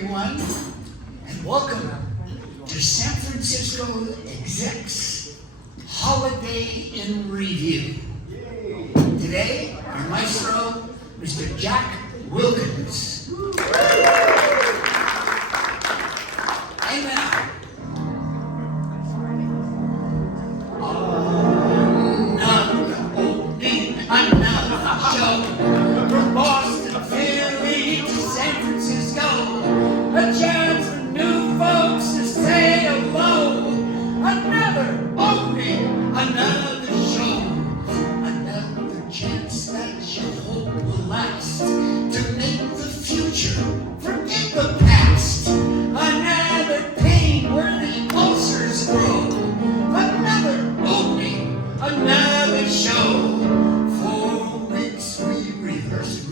everyone, and welcome to San Francisco Execs Holiday in Review. Today, our maestro, Mr. Jack Wilkins. And now, another show from Boston, Philly to San Francisco. A chance for new folks to say hello. Another opening, another show. Another chance that you hope will last. To make the future forget the past. Another pain where the ulcers grow. Another opening, another show. 4 weeks we rehearse.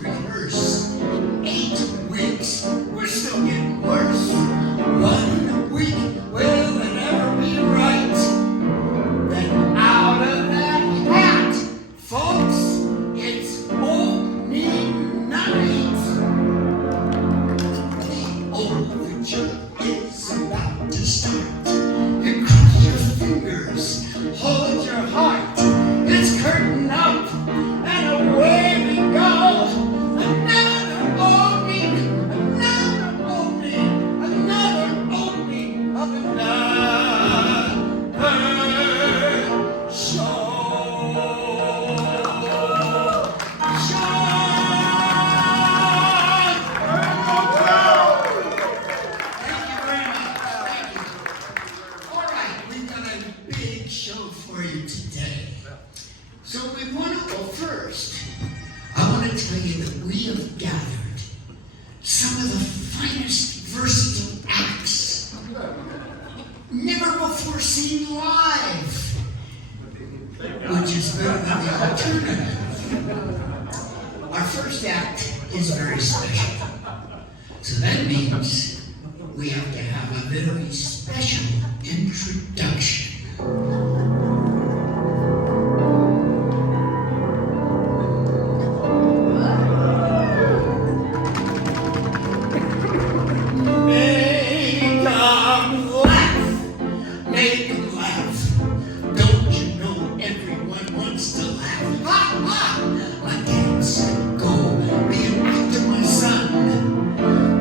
8 weeks, we're still getting worse. 1 week, will it ever be right? Then out of that hat, folks, it's opening night. The overture is about to start. You cross your fingers, hold your heart. It's curtain up, and away we go. Another opening of another show. Thank you very much. Thank you. All right, we've got a big show for you today. So we want to go first. I want to tell you that we have gathered some of the finest versatile acts never before seen live, which is better than the alternative. Our first act is very special. So that means we have to have a very special introduction. Make them laugh. Don't you know everyone wants to laugh? Ha ha! I can't say go be an actor, my son,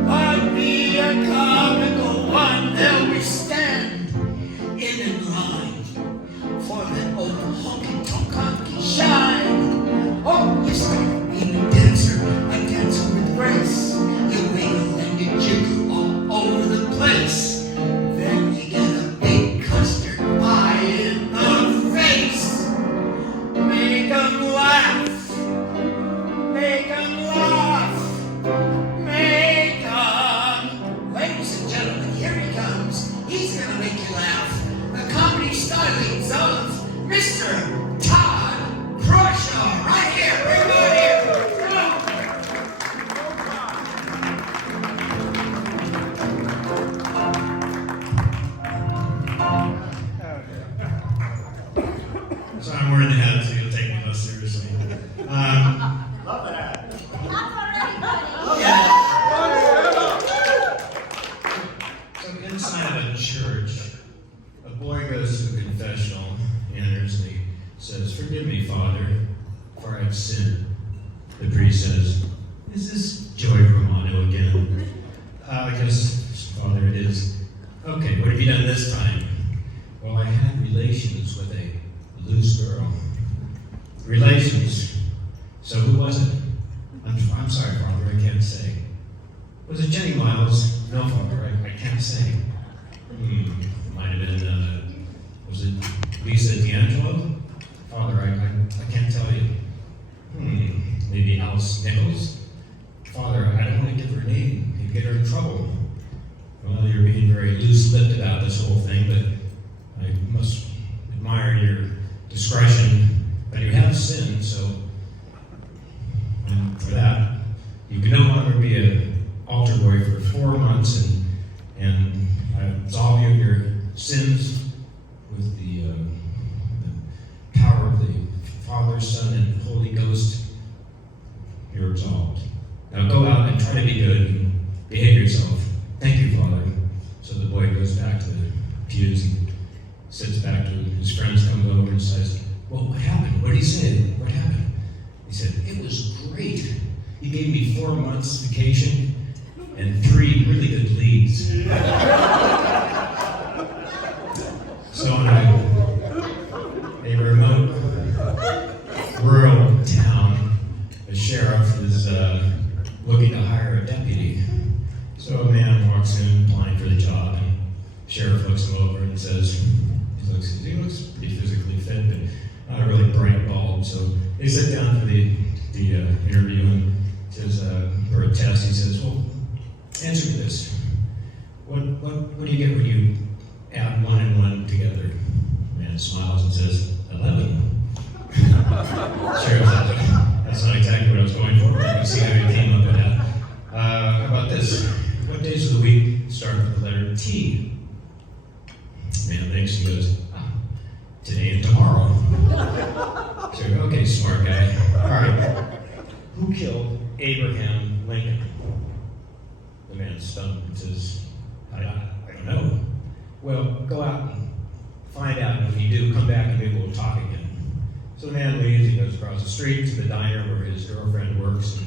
but be a comical one. There we stand in line for that old honky-tonk honky shine. Oh, you start being a dancer with grace. You wiggle and you jiggle all over the place. Then you get a big custard pie in the face. Make 'em laugh. Make 'em laugh. Make 'em. Ladies and gentlemen, here he comes. He's gonna make you laugh. The comedy stylings of Mr. Todd Crusher. Right here. Bring him out here. Come on. So I'm wearing the hat so you'll take me less seriously. Love that. So inside of a church, a boy goes to a confessional, enters, and he says, "Forgive me, Father, for I've sinned." The priest says, "Is this Joey Romano again?" Yes, Father, it is." "Okay, what have you done this time?" "Well, I had relations with a loose girl." "Relations? So who was it?" I'm sorry, Father, I can't say." "Was it Jenny Miles?" "No, Father, I can't say." Might have been, was it Lisa D'Angelo?" "Father, I can't tell you." Maybe Alice Nichols?" "Father, I don't want to give her name. You'd get her in trouble." "Well, you're being very loose-lipped about this whole thing, but I must admire your discretion. But you have sinned, so and for that, you can no longer be an altar boy for 4 months, and I absolve you of your sins with the power of the Father, Son, and Holy Ghost. You're absolved. Now go out and try to be good and behave yourself. Thank you, Father. So the boy goes back to the pews. He sits back to his friends, comes over and says, well, what happened? What did he say? What happened? He said, it was great. He gave me 4 months vacation and 3 really good leads. So in a remote rural town, a sheriff is looking to hire a deputy. So a man walks in applying for the job, and the sheriff looks him over and says, he looks pretty physically fit, but not a really bright bulb. So they sit down for the interview, and says, for a test, he says, well, answer this. What do you get when you add 1 and 1 together? The man smiles and says, 11. Sheriff says, that's not exactly what I was going for, but you can see how you came up with that. How about this? What days of the week start with the letter T? Man thinks, he goes, today and tomorrow. So, okay, smart guy. All right. Who killed Abraham Lincoln? The man stunned and says, I don't know. Well, go out and find out, and when you do, come back and maybe we'll talk again. So the man leaves, he goes across the street to the diner where his girlfriend works,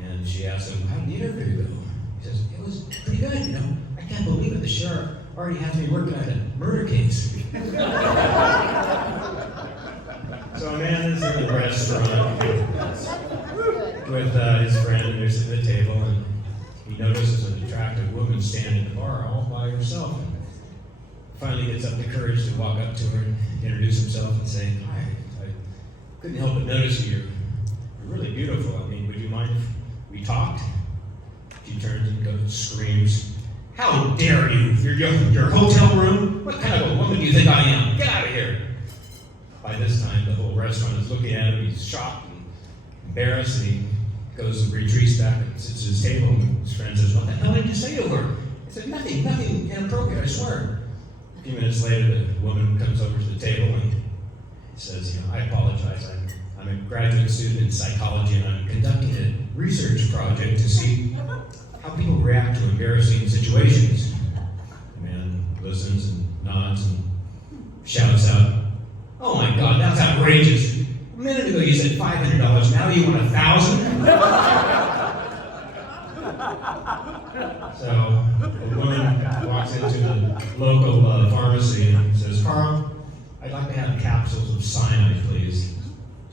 and she asks him, how did the interview go? He says, it was pretty good, you know. I can't believe it, the sheriff already has me working on a murder case. So a man is in a restaurant with his friend, and they're sitting at the table, and he notices an attractive woman standing at the bar all by herself. And finally gets up the courage to walk up to her and introduce himself and say, hi, I couldn't help but notice you're really beautiful. I mean, would you mind if we talked? She turns and goes, screams, how dare you? Your hotel room? What kind of a woman do you think I am? Get out of here. By this time, the whole restaurant is looking at him. He's shocked and embarrassed, and he goes and retreats back and sits at his table, and his friend says, what the hell did you say to her? He said, nothing inappropriate, I swear. A few minutes later, the woman comes over to the table and says, I apologize. I'm a graduate student in psychology, and I'm conducting a research project to see how people react to embarrassing situations. The man listens and nods and shouts out, oh my God, that's outrageous. A minute ago you said $500, now you want $1,000? So a woman walks into the local pharmacy and says, Carl, I'd like to have capsules of cyanide, please.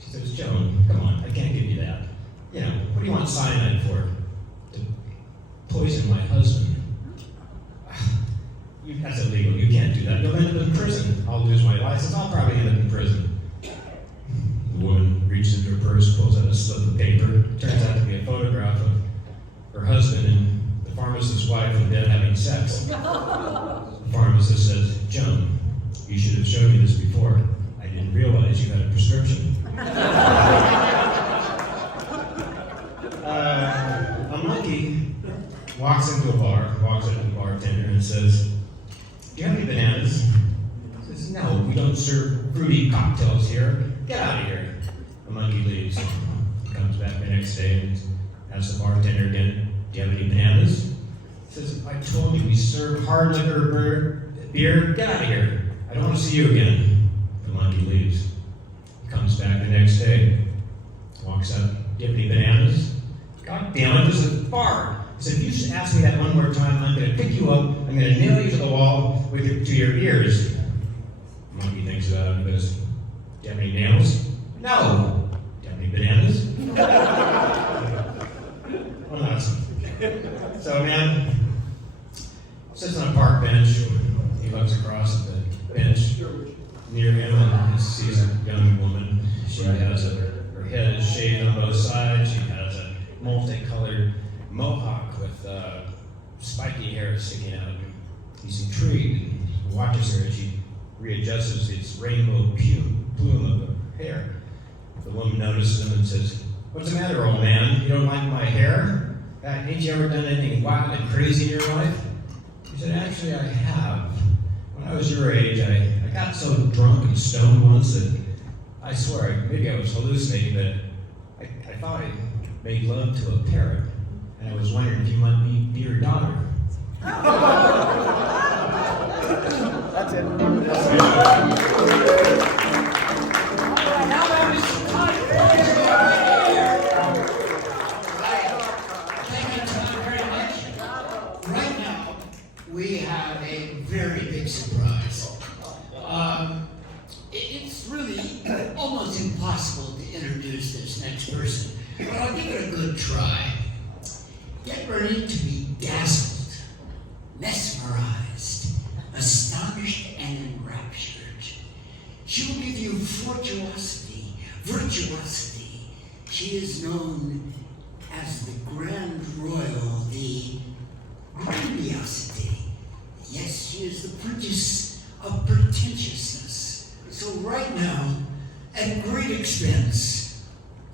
She says, Joan, come on, I can't give you that. What do you want cyanide for? To poison my husband. That's illegal, you can't do that. You'll end up in prison. I'll lose my license, I'll probably end up in prison. The woman reaches into her purse, pulls out a slip of paper. Turns out to be a photograph of her husband and the pharmacist's wife in bed having sex. The pharmacist says, Joan, you should have shown me this before. I didn't realize you had a prescription. A monkey walks into a bar, walks up to the bartender and says, do you have any bananas? He says, no, we don't serve fruity cocktails here. Get out of here. The monkey leaves. He comes back the next day and asks the bartender again, do you have any bananas? He says, I told you we serve hard liquor, beer. Get out of here. I don't want to see you again. The monkey leaves. He comes back the next day. Walks up, do you have any bananas? God damn it, this is a bar. He said, if you ask me that one more time, I'm going to pick you up, I'm going to nail you to the wall to your ears. The monkey thinks about it and goes, do you have any nails? No. Do you have any bananas? Well, no. So a man sits on a park bench. He looks across at the bench near him and sees a young woman. She has her head is shaved on both sides. She has a multicolored mohawk with spiky hair sticking out. He's intrigued and watches her as she readjusts its rainbow plume of her hair. The woman notices him and says, what's the matter, old man? You don't like my hair? Ain't you ever done anything wild and crazy in your life? He said, actually, I have. When I was your age, I got so drunk and stoned once that I swear, maybe I was hallucinating, but I thought I made love to a parrot. And I was wondering if you might be your daughter. That's it. Now that was Todd. Thank you, Todd, very much. Right now, we have a very big surprise. It's really almost impossible to introduce this next person, but I'll give it a good try. Get ready to be dazzled, mesmerized, astonished, and enraptured. She will give you virtuosity. She is known as the Grand Royal, the grandiosity. Yes, she is the Princess of Pretentiousness. So right now, at great expense,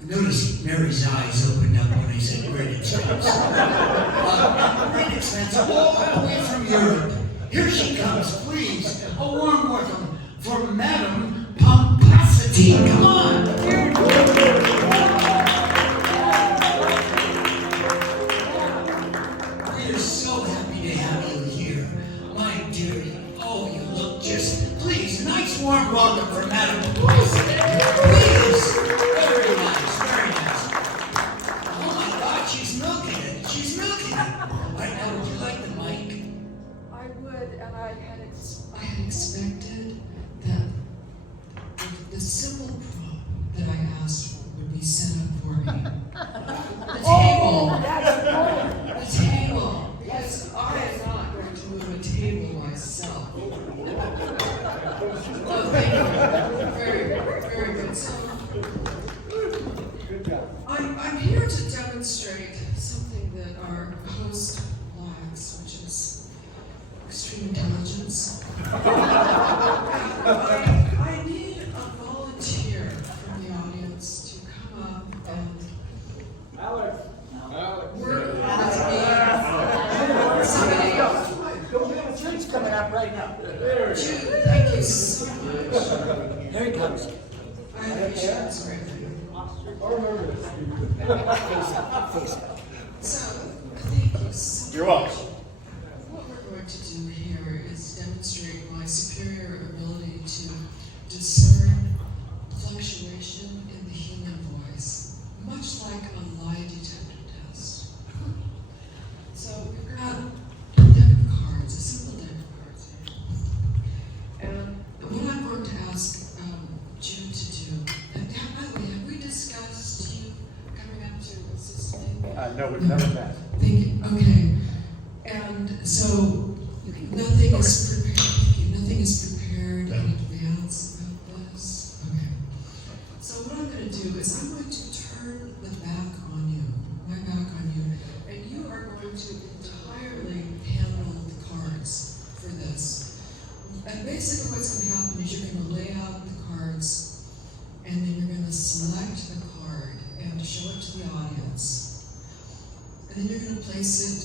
notice Mary's eyes opened up when I said great expense. At great expense, all the way from Europe. Here she comes, please. A warm welcome for Madame Pomposity. Come on. We are so happy to have you here, my dear. Oh, you look just, please, nice warm welcome for Madame Pomposity. Please. Very nice, very nice. Oh my God, she's milking it. She's milking it. Right now, would you like the mic? I would, and I had expected that the simple prop that I asked for would be set up for me. The table. The table. Because I am not going to move a table myself. Oh, thank you. Very, very good. So, I'm here to demonstrate something that our host lacks, which is extreme intelligence. I need a volunteer from the audience to come up and Alex. work with me. Somebody, Don't have a treat's coming up right now. Jude, thank you so much. Here he comes. I appreciate it greatly. So, thank you so much. You're welcome. What we're going to do here is demonstrate my superior ability to discern fluctuation in the human voice, much like a lie detector test. So we've got a deck of cards, a simple deck of cards here. And what I'm going to ask Jude to do, and by the way, have we discussed you coming up to assist me? No, we've never met. Thank you. Okay. And so nothing is prepared. Nothing is prepared in advance about this. Okay. So what I'm going to do is I'm going to turn the back on you, my back on you, and you are going to entirely handle the cards for this. And basically what's going to happen is you're going to lay out the cards, and then you're going to select the card and show it to the audience. And then you're going to place it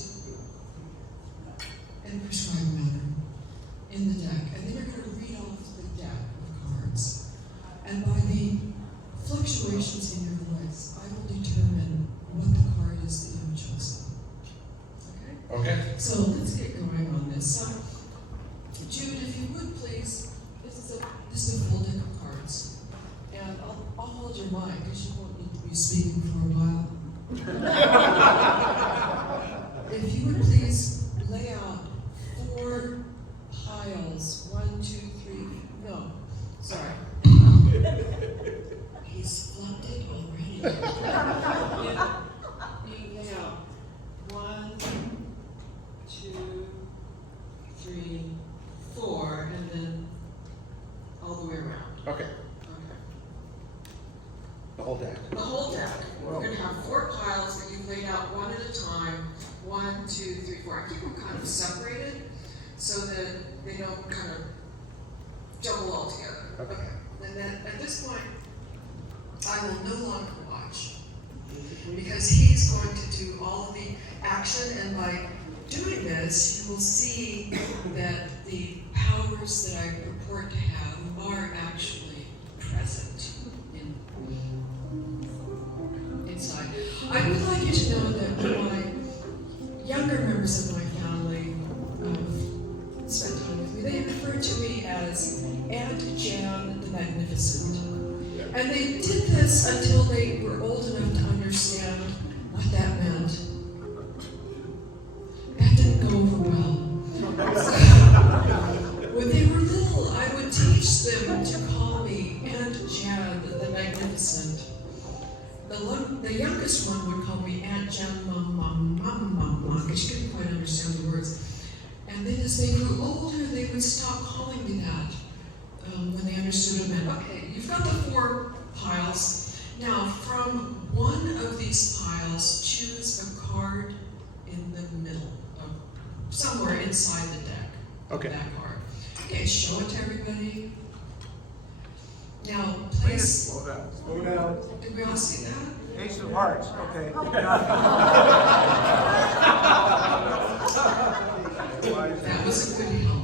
in a prescribed manner in the deck. And then you're going to read off the deck of cards. And by the fluctuations in your voice, I will determine what the card is that you've chosen. Okay? Okay. So let's get going on this. So, Jude, if you would please, this is a full deck of cards. And I'll hold your mic because you won't need to be speaking for a while. If you would please lay out 4 piles, 1, 2, 3, no, sorry. He's flubbed it already. You lay out 1, 2, 3, 4, and then all the way around. Okay. Okay. The whole deck. The whole deck. We're going to have 4 piles that you've laid out one at a time. 1, 2, 3, 4. I keep them kind of separated so that they don't kind of jumble all together. Okay. And then at this point, I will no longer watch because he's going to do all of the action, and by doing this, you will see that the powers that I purport to have are actually present inside. I would like you to know that my younger members of my family this until they were old enough to understand what that meant. That didn't go over well. When they were little, I would teach them to call me Aunt Jan the Magnificent. The youngest one would call me Aunt Jan Mama, because she couldn't quite understand the words. And then as they grew older, they would stop calling me that when they understood it meant, okay, you've got the 4 piles. Now, from one of these piles, choose a card in the middle, somewhere inside the deck. Okay. That card. Okay, show it to everybody. Now, place. Slow down. Did we all see that? Ace of Hearts, okay. That was a good help.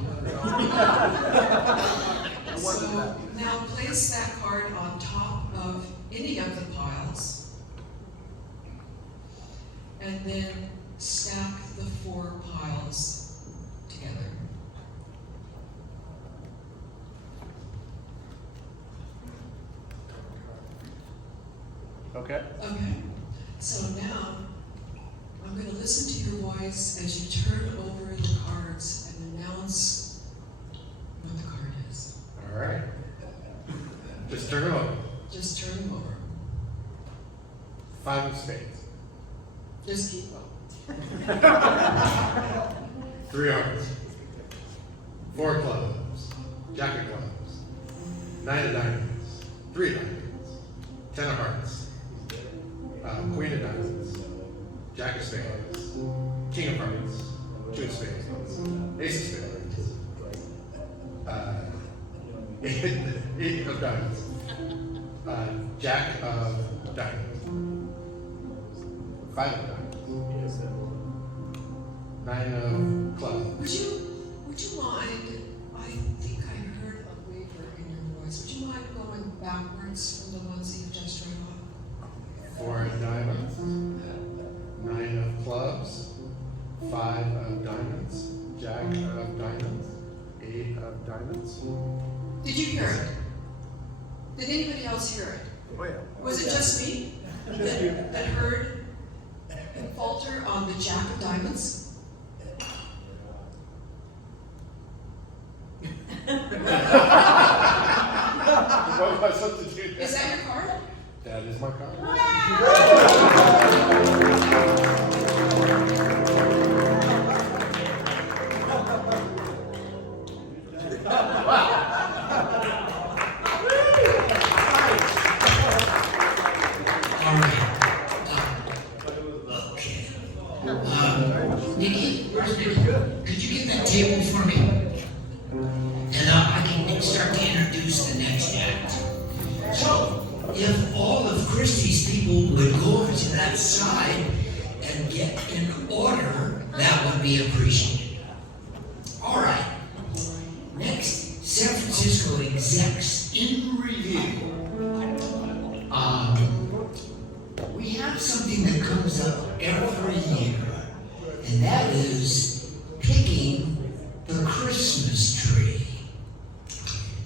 So now place that card on top of any of the piles, and then stack the 4 piles together. Okay. Okay, so now I'm going to listen to your voice as you turn over the cards and announce what the card is. All right. Just turn them over. Just turn them over. 5 of spades. Just keep up. 3 hearts. 4 clubs. Jack of clubs. 9 of diamonds. 3 of diamonds. 10 of hearts. Queen of diamonds. Jack of spades. King of hearts. 2 of spades. Ace of spades. 8 of diamonds. Jack of diamonds. 5 of diamonds. 9 of clubs. Would you mind, I think I heard a waver in your voice, would you mind going backwards from the ones that you just read off? 4 of diamonds. 9 of clubs. 5 of diamonds. Jack of diamonds. 8 of diamonds. Did you hear it? Did anybody else hear it? Oh, yeah. Was it just me that heard him falter on the Jack of diamonds? What am I supposed to do? Is that your card? That is my card. All right. Okay. Nikki, where's Nikki? Could you get that table for me? And I can start to introduce the next act. So, if all of Christie's people would go over to that side and get in order, that would be appreciated. All right. Next, San Francisco Execs in Revue. We have something that comes up every year, and that is picking the Christmas tree.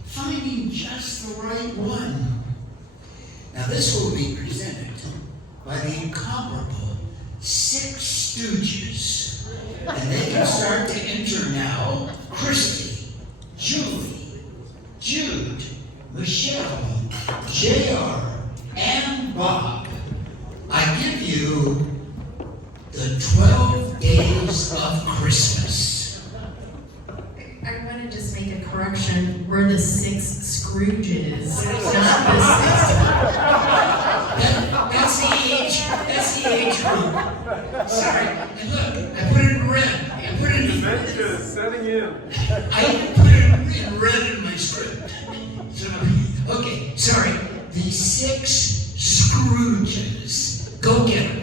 Finding just the right one. Now this will be presented by the incomparable 6 Stooges. And they can start to enter now. Christy, Julie, Jude, Michelle, JR, and Bob. I give you the 12 days of Christmas. I want to just make a correction. We're the 6 Scrooges, not the 6. That's the age group. Sorry, and look, I put it in red. I put it in setting in. I put it in red in my script. So, okay, sorry. The 6 Scrooges. Go get them.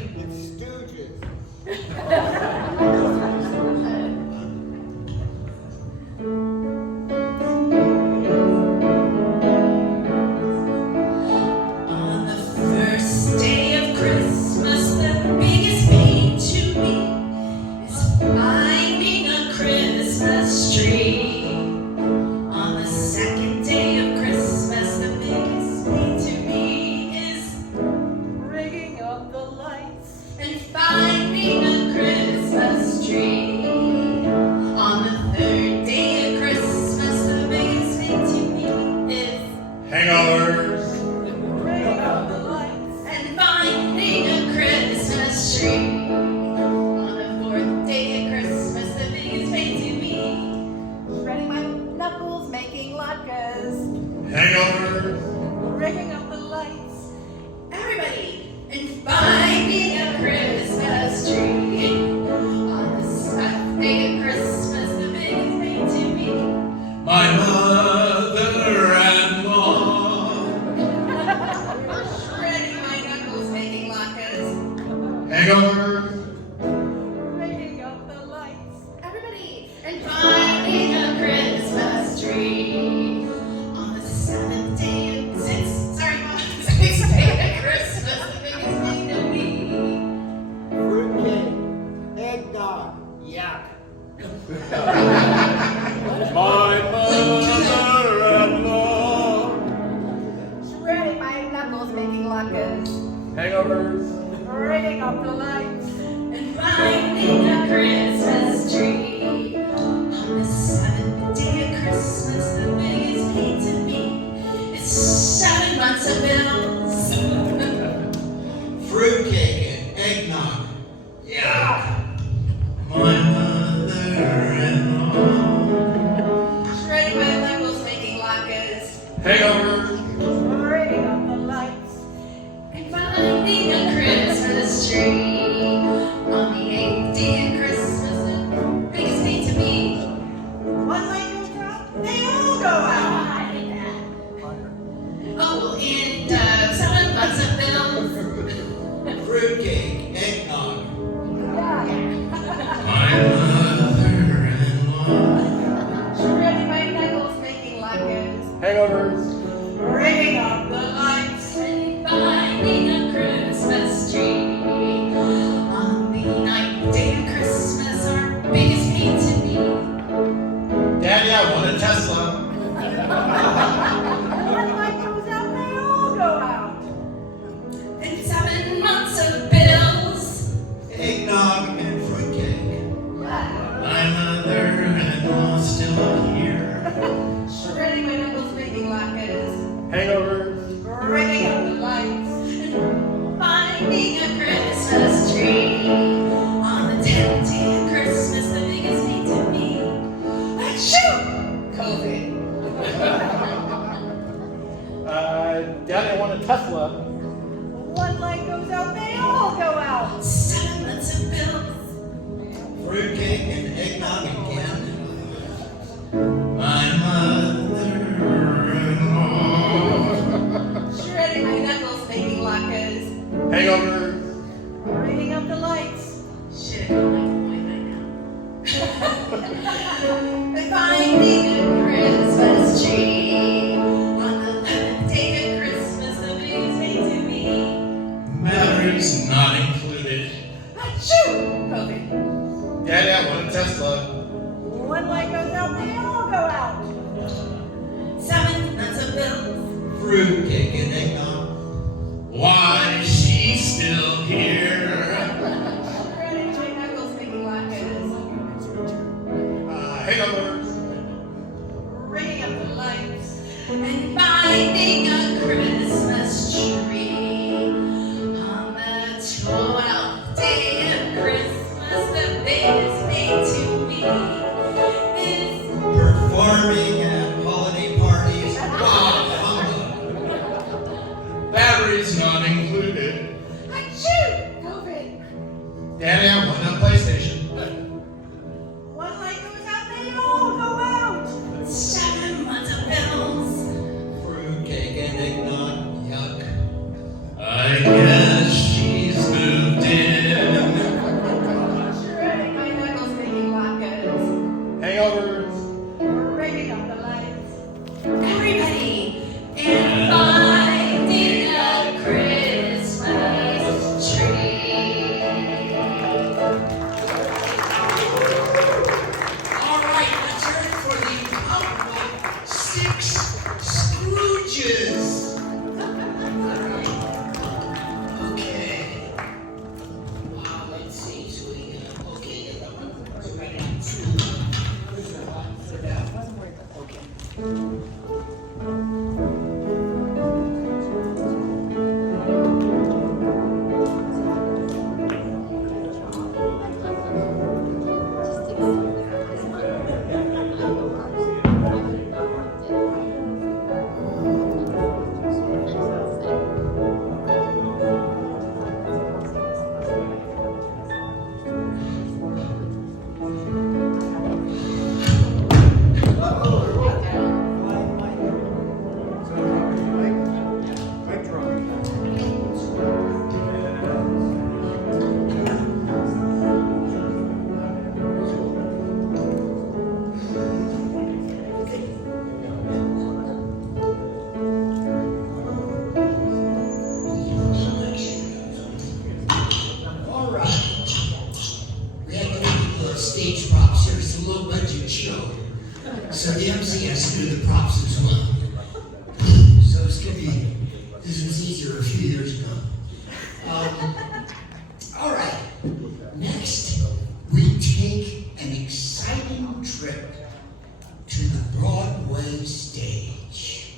On the first day of Christmas, the biggest pain to me is finding a Christmas tree. On the second day of Christmas, the biggest pain to me is Yeah. My mother-in-law. Shredding my knuckles, making latkes. Hangovers. Ringing up the lights. And finding a Christmas tree. On the 7th day of Christmas, the biggest pain to me is 7 months of bills. Fruitcake and eggnog. Yeah. My mother-in-law. Shredding my knuckles, making latkes. Hangovers. Ringing up the lights. And finding a Christmas tree. On the 8th day of Christmas, the biggest pain to me. One light goes out, they all go out. Oh, and 7 months of bills. Fruitcake, eggnog. My mother-in-law. Shredding my knuckles, making latkes. Hangovers. Ringing up the lights. And finding a Christmas tree. On the 9th day of Christmas, our biggest pain to me. Daddy, I want a Tesla. One light goes out, they all go out. And 7 months of bills. Eggnog and fruitcake. My mother-in-law still here. Shredding my knuckles, making latkes. Hangovers. Ringing up the lights. And finding a Christmas tree. On the 10th day of Christmas, the biggest pain to me. Achoo! COVID. Daddy, I want a Tesla. One light goes out, they all go out. 7 months of bills. Fruitcake and eggnog again. My mother-in-law. Shredding my knuckles, making latkes. Hangovers. Ringing up the lights. Shit, I don't like the point right now. And finding a Christmas tree. On the 11th day of Christmas, the biggest pain to me. Batteries not included. Achoo! COVID. Daddy, I want a Tesla. One light goes out, they all go out. 7 months of bills. Fruitcake and eggnog. Why she's still here? Shredding my knuckles, making latkes. Hangovers. Ringing up the lights. And finding a Christmas tree. On the 12th day of Christmas, the biggest pain to me is Performing at holiday parties. Wow, humbug. Batteries not included. achoo! COVID. Daddy, I want a PlayStation. One light goes out, they all go out. 7 months of bills. Fruitcake and eggnog. Yuck. I guess she's moved in. Shredding my knuckles, making latkes. Hangovers. Ringing up the lights. Everybody, and finding a Christmas tree. So the MC has to do the props as well. So it's gonna be, this was easier a few years ago. All right, next we take an exciting trip to the Broadway stage.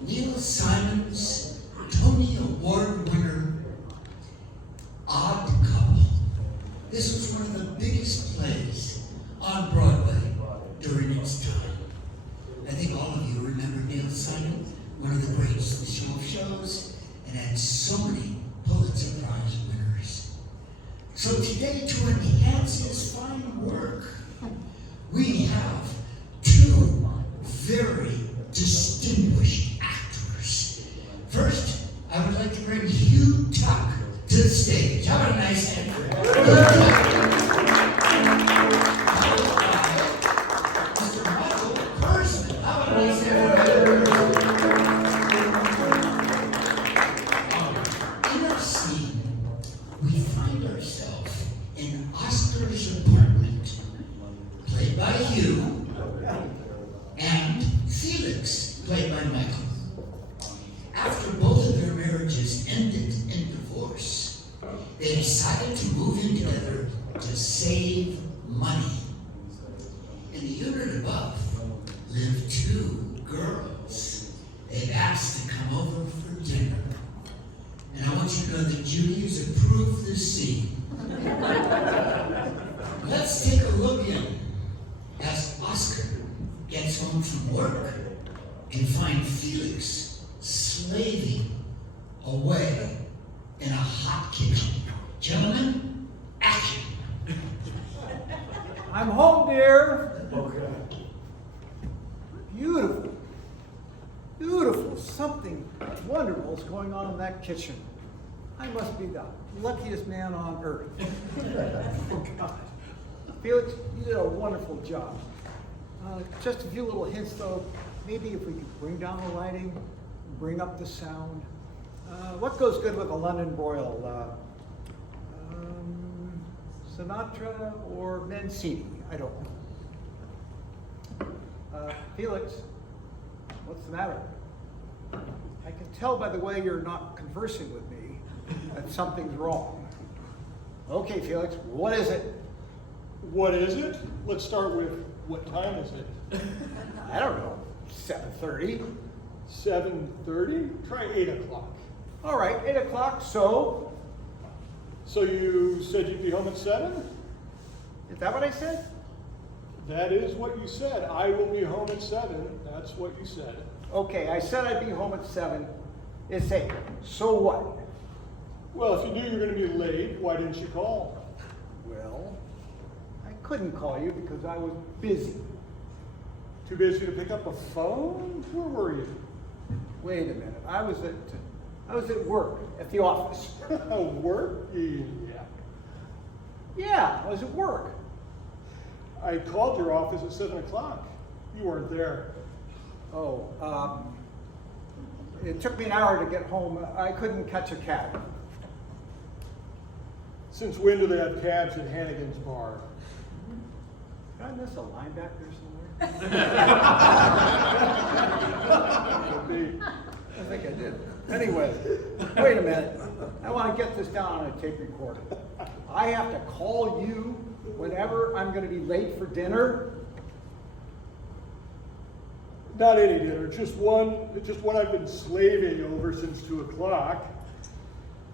Neil Simon's Tony Award winner, Odd Couple. This was one of the biggest plays on Broadway during its time. I think all of you remember Neil Simon, one of the greats of the show of shows, and had so many Pulitzer Prize winners. So today, to enhance his fine work, we have two very distinguished actors. First, I would like to bring Hugh Tuck to the stage. How about a nice hand for him? Mr. Michael Persson. How about a nice hand for him? In our scene, we find ourselves in Oscar's apartment, played by Hugh, and Felix, played by Michael. After both of their marriages ended in divorce, they decided to move in together to save money. In the unit above live two girls. They've asked to come over for dinner. And I want you to know that Judy has approved this scene. Let's take a look in as Oscar gets home from work and find Felix slaving away in a hot kitchen. Gentlemen, action. I'm home, dear. Okay. Beautiful. Beautiful. Something wonderful is going on in that kitchen. I must be the luckiest man on earth. Oh, God. Felix, you did a wonderful job. Just a few little hints, though. Maybe if we could bring down the lighting, bring up the sound. What goes good with a London broil? Sinatra or Mancini? I don't know. Felix, what's the matter? I can tell by the way you're not conversing with me that something's wrong. Okay, Felix, what is it? What is it? Let's start with, what time is it? I don't know, 7:30. 7:30? Try 8 o'clock. All right, 8 o'clock, so? So you said you'd be home at 7? Is that what I said? That is what you said. I will be home at 7. That's what you said. Okay, I said I'd be home at 7. It's 8. So what? Well, if you knew you were going to be late, why didn't you call? Well, I couldn't call you because I was busy. Too busy to pick up a phone? Where were you? Wait a minute. I was at work, at the office. Work? Yeah. Yeah, I was at work. I called your office at 7 o'clock. You weren't there. Oh, it took me an hour to get home. I couldn't catch a cab. Since when do they have cabs at Hannigan's Bar? Did I miss a line back there somewhere? Could be. I think I did. Anyway, wait a minute. I want to get this down on a tape recorder. I have to call you whenever I'm going to be late for dinner? Not any dinner, just one I've been slaving over since 2 o'clock.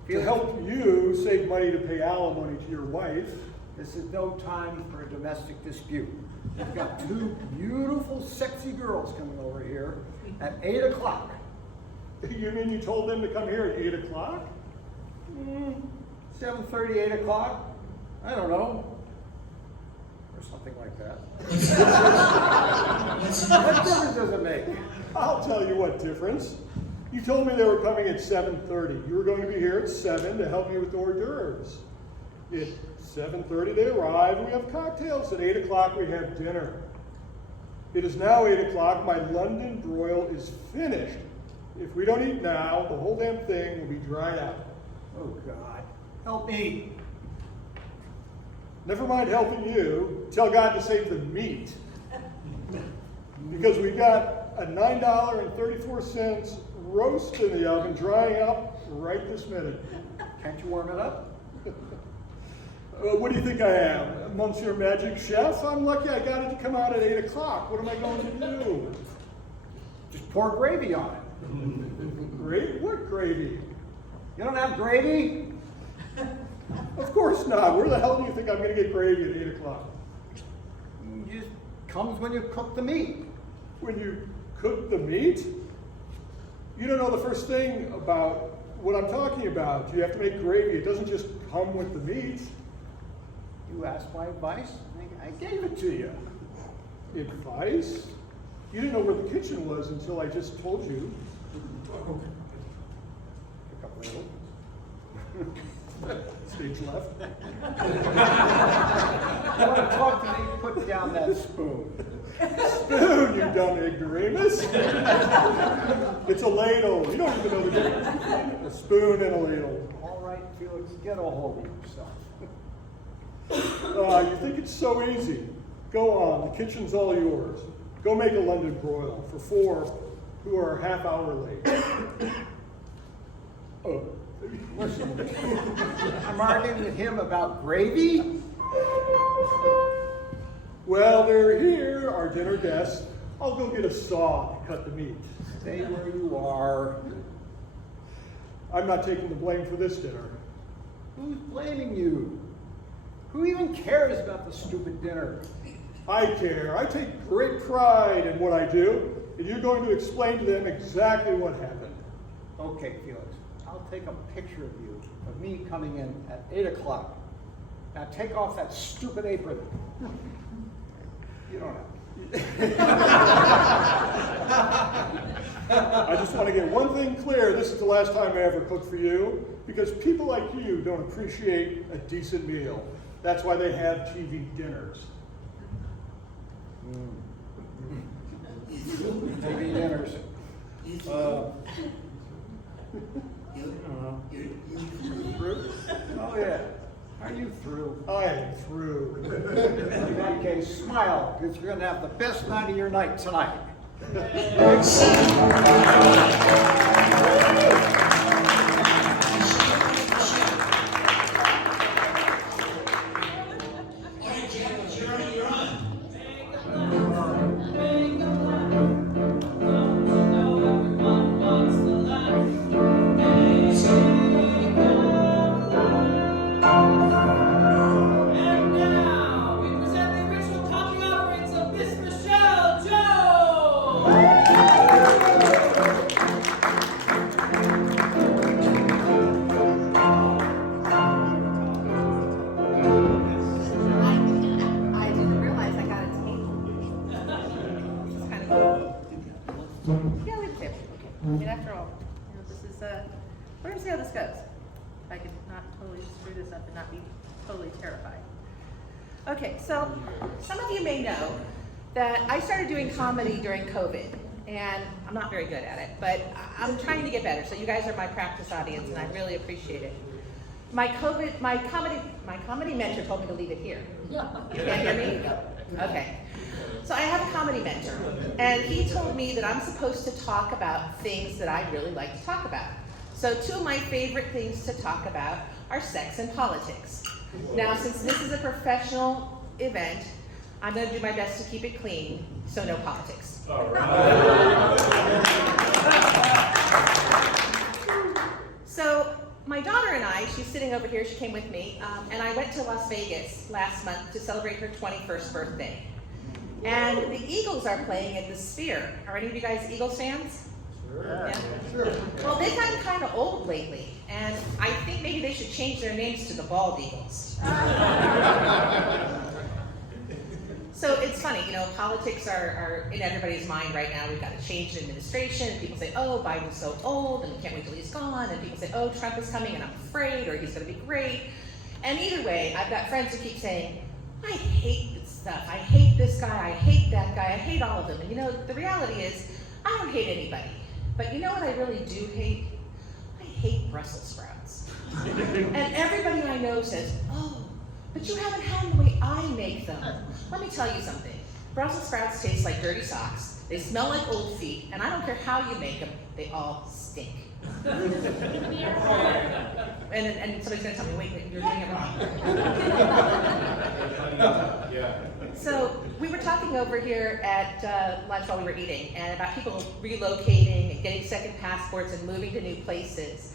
To help you save money to pay alimony to your wife. This is no time for a domestic dispute. We've got two beautiful, sexy girls coming over here at 8 o'clock. You mean you told them to come here at 8 o'clock? 7:30, 8 o'clock? I don't know. Or something like that. What difference does it make? I'll tell you what difference. You told me they were coming at 7:30. You were going to be here at 7 to help me with hors d'oeuvres. At 7:30 they arrive, we have cocktails. At 8 o'clock we have dinner. It is now 8 o'clock. My London broil is finished. If we don't eat now, the whole damn thing will be dried out. Oh, God. Help me. Never mind helping you. Tell God to save the meat. because we got a $9.34 roast in the oven drying up right this minute. Can't you warm it up? What do you think I am, Monsieur Magic Chef? I'm lucky I got it to come out at 8 o'clock. What am I going to do? Just pour gravy on it. Gravy? What gravy? You don't have gravy? Of course not. Where the hell do you think I'm going to get gravy at 8 o'clock? It just comes when you cook the meat. When you cook the meat? You don't know the first thing about what I'm talking about. You have to make gravy. It doesn't just come with the meat. You asked my advice, I gave it to you. Advice? You didn't know where the kitchen was until I just told you. Pick up ladle. Stage left. You want to talk to me? Put down that spoon. Spoon, you dumb ignoramus. It's a ladle. You don't even know the difference. A spoon and a ladle. All right, Felix, get a hold of yourself. You think it's so easy. Go on, the kitchen's all yours. Go make a London broil for 4 who are a half hour late. Oh. Listen, I'm arguing with him about gravy? Well, they're here, our dinner guests. I'll go get a saw to cut the meat. Stay where you are. I'm not taking the blame for this dinner. Who's blaming you? Who even cares about the stupid dinner? I care. I take great pride in what I do, and you're going to explain to them exactly what happened. Okay, Felix, I'll take a picture of you, of me coming in at 8 o'clock. Now take off that stupid apron. You don't have I just want to get one thing clear. This is the last time I ever cook for you, because people like you don't appreciate a decent meal. That's why they have TV dinners. TV dinners. Through? Oh yeah. Are you through? I am through. In that case, smile, because you're going to have the best night of your night tonight. All right, Jack, you're on. And now, we present the original talking offerings of Miss Michelle Joe! I didn't realize I got a table. Which is kind of cool. Yeah, leave it there. Okay. I mean, after all, this is, we're gonna see how this goes. If I could not totally screw this up and not be totally terrified. Okay, so some of you may know that I started doing comedy during COVID, and I'm not very good at it, but I'm trying to get better. So you guys are my practice audience, and I really appreciate it. My comedy mentor told me to leave it here. You can't hear me? Okay. So I have a comedy mentor, and he told me that I'm supposed to talk about things that I really like to talk about. So 2 of my favorite things to talk about are sex and politics. Now, since this is a professional event, I'm going to do my best to keep it clean, so no politics. So my daughter and I, she's sitting over here, she came with me, and I went to Las Vegas last month to celebrate her 21st birthday. And the Eagles are playing at the Sphere. Are any of you guys Eagles fans? Yeah. Well, they've gotten kind of old lately, and I think maybe they should change their names to the Bald Eagles. So it's funny, you know, politics are in everybody's mind right now. We've got a change in administration, and people say, oh, Biden's so old, and we can't wait till he's gone, and people say, oh, Trump is coming, and I'm afraid, or he's going to be great. And either way, I've got friends who keep saying, I hate this stuff, I hate this guy, I hate that guy, I hate all of them. And you know, the reality is, I don't hate anybody. But you know what I really do hate? I hate Brussels sprouts. And everybody I know says, oh, but you haven't had them the way I make them. Let me tell you something. Brussels sprouts taste like dirty socks, they smell like old feet, and I don't care how you make them, they all stink. And somebody's gonna tell me, wait, you're doing it wrong. So we were talking over here at lunch while we were eating, and about people relocating and getting second passports and moving to new places.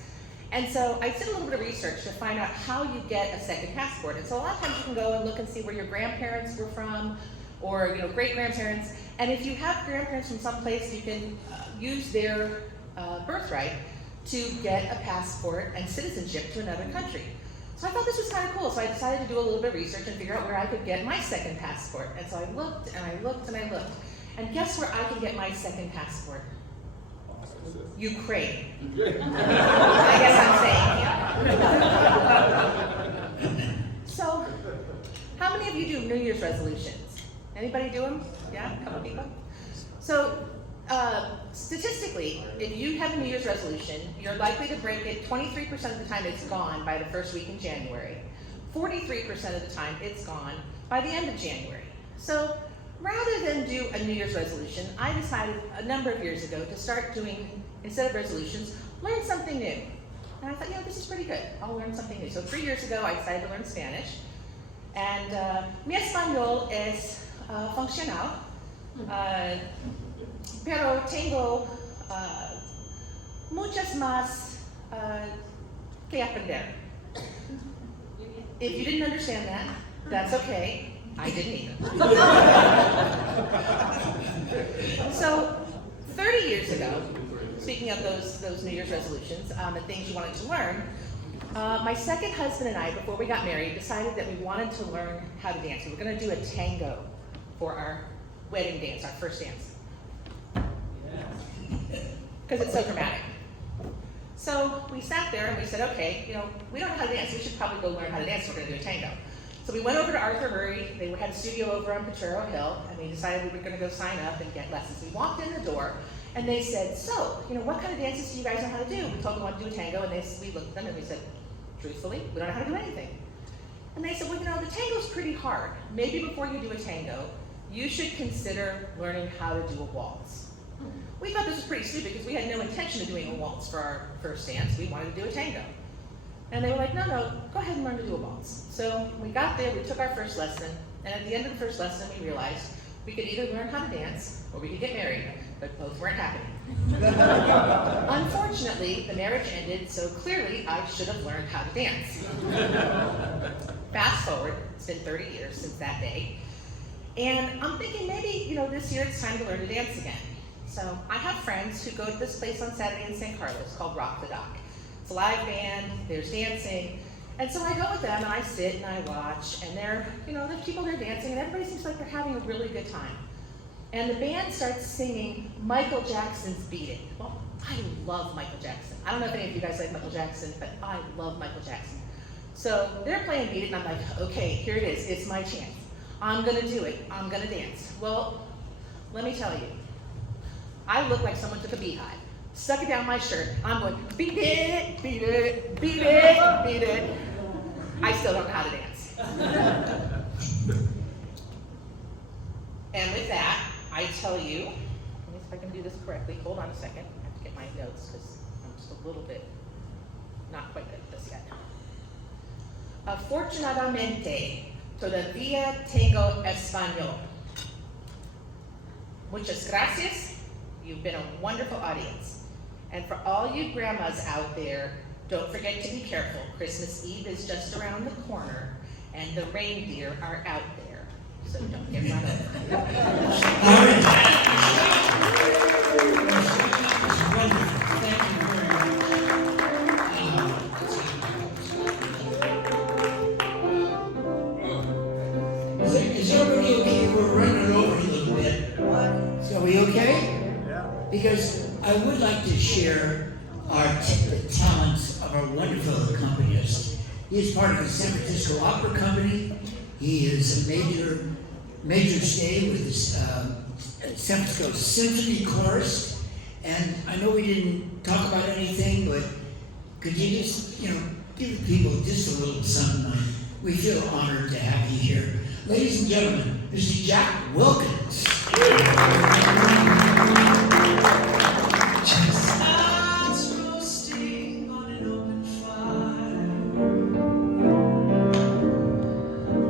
And so I did a little bit of research to find out how you get a second passport. And so a lot of times you can go and look and see where your grandparents were from, or great grandparents. And if you have grandparents from someplace, you can use their birthright to get a passport and citizenship to another country. So I thought this was kind of cool. So I decided to do a little bit of research and figure out where I could get my second passport. And so I looked and I looked and I looked. And guess where I can get my second passport? Ukraine. I guess I'm saying yeah. So, how many of you do New Year's resolutions? Anybody do them? Yeah, a couple people? So, statistically, if you have a New Year's resolution, you're likely to break it 23% of the time it's gone by the first week in January. 43% of the time it's gone by the end of January. So, rather than do a New Year's resolution, I decided a number of years ago to start doing, instead of resolutions, learn something new. And I thought, this is pretty good. I'll learn something new. So 3 years ago, I decided to learn Spanish. And mi español es funcional, pero tengo muchas más que aprender. If you didn't understand that, that's okay. I didn't either. So, 30 years ago, speaking of those New Year's resolutions and things you wanted to learn, my second husband and I, before we got married, decided that we wanted to learn how to dance. We were going to do a tango for our wedding dance, our first dance. Because it's so dramatic. So we sat there and we said, okay, we don't know how to dance. We should probably go learn how to dance. We're going to do a tango. So we went over to Revue. They had a studio over on Potrero Hill, and we decided we were going to go sign up and get lessons. We walked in the door, and they said, so, what kind of dances do you guys know how to do? We told them we wanted to do a tango, and we looked at them and we said, truthfully, we don't know how to do anything. And they said, well, the tango's pretty hard. Maybe before you do a tango, you should consider learning how to do a waltz. We thought this was pretty stupid because we had no intention of doing a waltz for our first dance. We wanted to do a tango. And they were like, no, go ahead and learn to do a waltz. So we got there, we took our first lesson, and at the end of the first lesson, we realized we could either learn how to dance or we could get married, but both weren't happening. Unfortunately, the marriage ended, so clearly I should have learned how to dance. Fast forward, it's been 30 years since that day, and I'm thinking maybe, this year it's time to learn to dance again. So I have friends who go to this place on Saturday in San Carlos called Rock the Dock. It's a live band, there's dancing, and so I go with them and I sit and I watch, and there's people there dancing, and everybody seems like they're having a really good time. And the band starts singing Michael Jackson's Beat It. Well, I love Michael Jackson. I don't know if any of you guys like Michael Jackson, but I love Michael Jackson. So they're playing Beat It, and I'm like, okay, here it is, it's my chance. I'm gonna do it, I'm gonna dance. Well, let me tell you, I look like someone took a beehive, stuck it down my shirt. I'm going, beat it, beat it, beat it, beat it. I still don't know how to dance. And with that, I tell you, let me see if I can do this correctly. Hold on a second. I have to get my notes because I'm just a little bit not quite good at this yet. Afortunadamente, todavía tengo español. Muchas gracias. You've been a wonderful audience. And for all you grandmas out there, don't forget to be careful. Christmas Eve is just around the corner, and the reindeer are out there. So don't get run over. All right. Wonderful. Thank you very much. Is everybody okay? We're running over a little bit. Are we okay? Yeah. Because I would like to share the talents of our wonderful accompanist. He is part of the San Francisco Opera Company. He is a major stay with the San Francisco Symphony Chorus. And I know we didn't talk about anything, but could you just, give people just a little something? We feel honored to have you here. Ladies and gentlemen, Mr. Jack Wilkins. Chestnuts roasting on an open fire.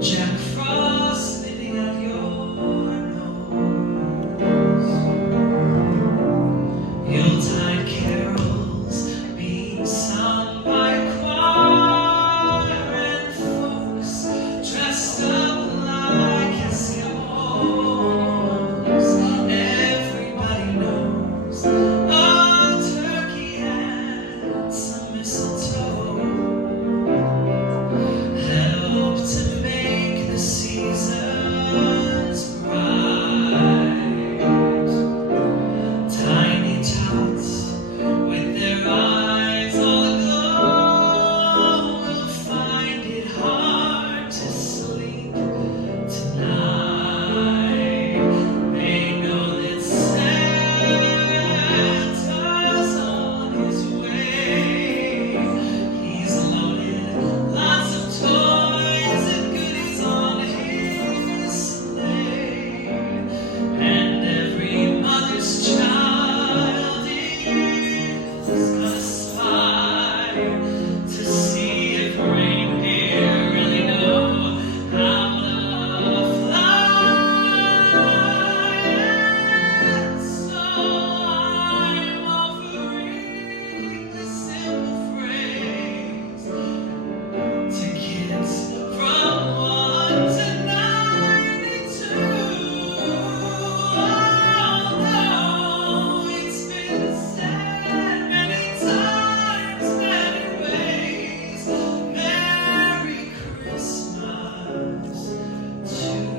Jack Frost living at your nose. Yuletide carols being sung by a choir and folks dressed up like Eskimos. Everybody knows a turkey and some mistletoe help to make the seasons bright. Tiny tots with their eyes all aglow will find it hard to sleep tonight. They know that Santa's on his way. He's loaded lots of toys and goodies on his sleigh. And every mother's child is gonna spy to see if reindeer really know how to fly. And so I'm offering this simple phrase to kids from 1 to 92. Although it's been said many times, many ways, Merry Christmas to you.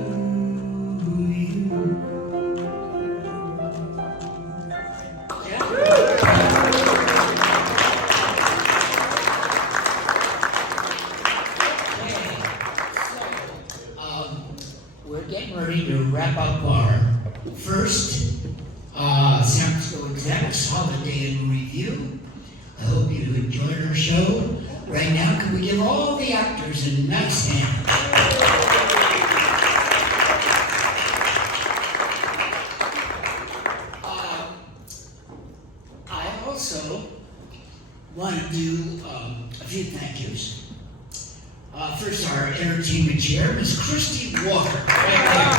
We're getting ready to wrap up our first San Francisco Execs Holiday in Review. I hope you enjoyed our show. Right now, can we give all the actors a nice hand? I also want to do a few thank yous. First, our entertainment chair, Miss Christy Walker, right there.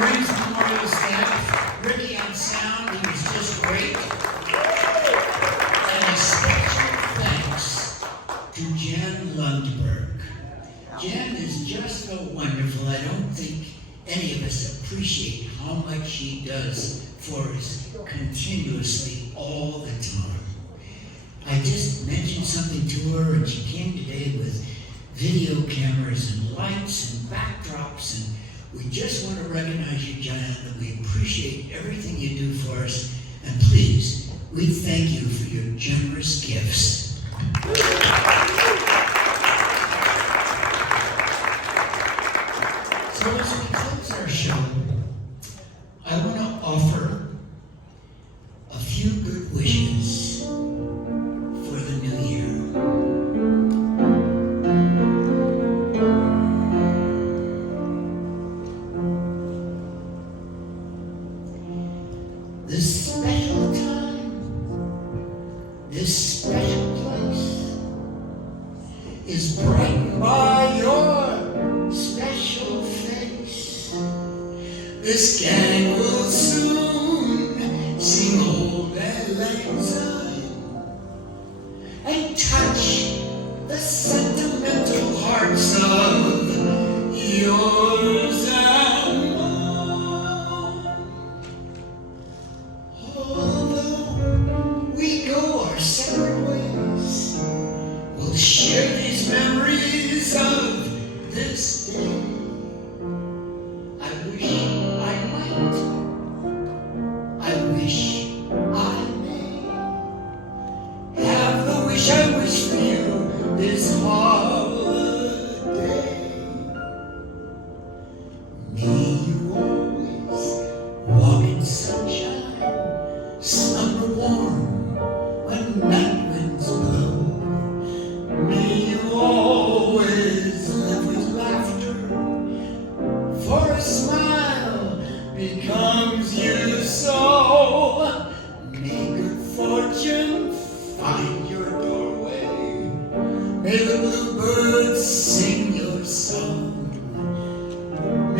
Marines Memorial staff, Ricky on sound, he was just great. And a special thanks to Jen Lundberg. Jen is just so wonderful. I don't think any of us appreciate how much she does for us continuously all the time. I just mentioned something to her and she came today with video cameras and lights and backdrops, and we just want to recognize you, Jen, that we appreciate everything you do for us, and please, we thank you for your generous gifts. So as we close our show, I want to offer a few good wishes for the new year. This special time, this special place is brightened by your special face. This gang will soon sing old Lang Syne and touch the sentimental hearts of yours and mine. Although we go our separate ways, we'll share these memories of this day. I wish I might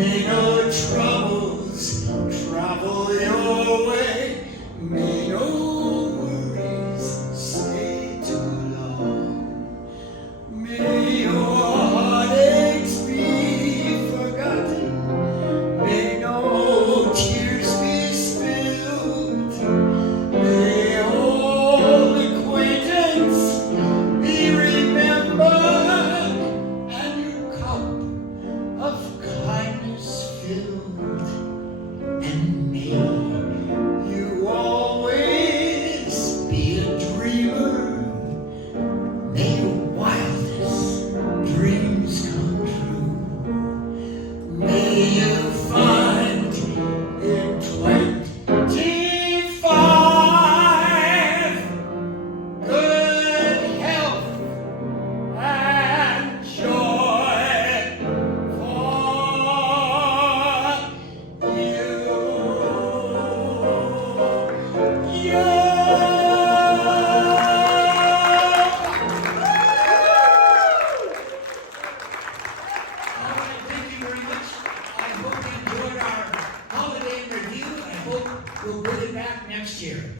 in a trouble.